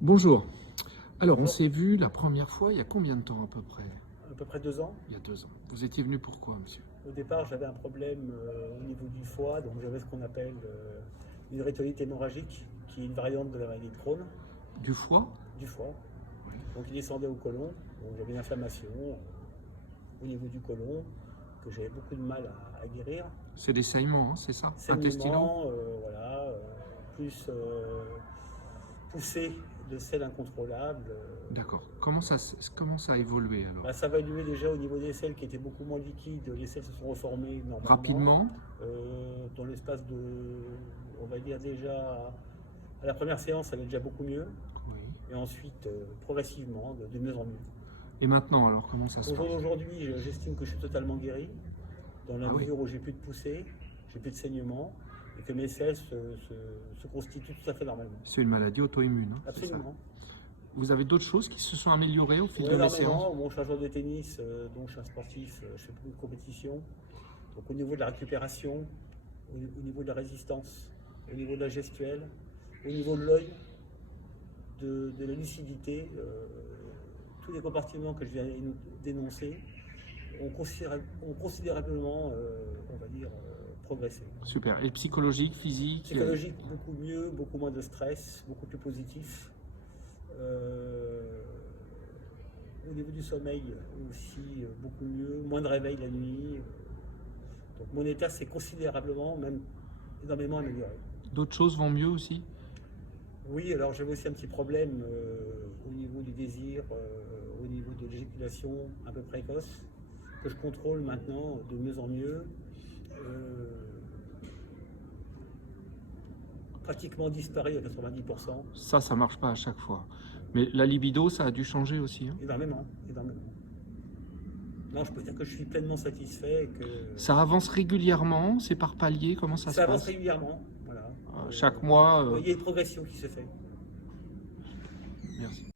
Bonjour. Alors, on Bonjour. s'est vu la première fois il y a combien de temps à peu près? À peu près 2 ans. Il y a 2 ans. Vous étiez venu pourquoi, monsieur? Au départ, j'avais un problème au niveau du foie, donc j'avais ce qu'on appelle une rétinite hémorragique, qui est une variante de la maladie de Crohn, Du foie? du foie. Oui. Donc il descendait au côlon, donc j'avais une inflammation au niveau du côlon, que j'avais beaucoup de mal à guérir. C'est des saignements, hein, c'est ça? Intestinaux? Saignement, voilà, plus poussée de selles incontrôlables. D'accord. Comment ça a évolué alors? Bah, ça va évoluer déjà au niveau des selles qui étaient beaucoup moins liquides. Les selles se sont reformées normalement. Rapidement? Dans l'espace de, on va dire déjà, à la première séance, ça allait déjà beaucoup mieux. Oui. Et ensuite, progressivement, de mieux en mieux. Et maintenant alors, comment ça se Au jour passe? d'aujourd'hui, j'estime que je suis totalement guéri, dans la Ah oui. mesure où j'ai plus de poussée, j'ai plus de saignement, et que mes selles se constituent tout à fait normalement. C'est une maladie auto-immune, hein, c'est ça? Absolument. Vous avez d'autres choses qui se sont améliorées au fil Oui, de la séance? énormément. Bon, je suis un joueur de tennis, donc je suis un sportif, je fais beaucoup de compétitions. Donc au niveau de la récupération, au niveau de la résistance, au niveau de la gestuelle, au niveau de l'œil, de la lucidité, tous les compartiments que je viens d'énoncer ont considérablement, on va dire, progressé. Super. Et psychologique, physique? Psychologique, beaucoup mieux, beaucoup moins de stress, beaucoup plus positif. Au niveau du sommeil aussi, beaucoup mieux, moins de réveil la nuit. Donc mon état s'est considérablement, même énormément amélioré. D'autres choses vont mieux aussi? Oui, alors j'avais aussi un petit problème au niveau du désir, au niveau de l'éjaculation un peu précoce, que je contrôle maintenant de mieux en mieux. Pratiquement disparu à 90%. Ça marche pas à chaque fois. Mais la libido, ça a dû changer aussi, hein? Énormément, énormément. Non, je peux dire que je suis pleinement satisfait. Ça avance régulièrement? C'est par palier? Comment ça se Ça avance passe? régulièrement. Voilà. Chaque mois? Il y a une progression qui se fait. Merci.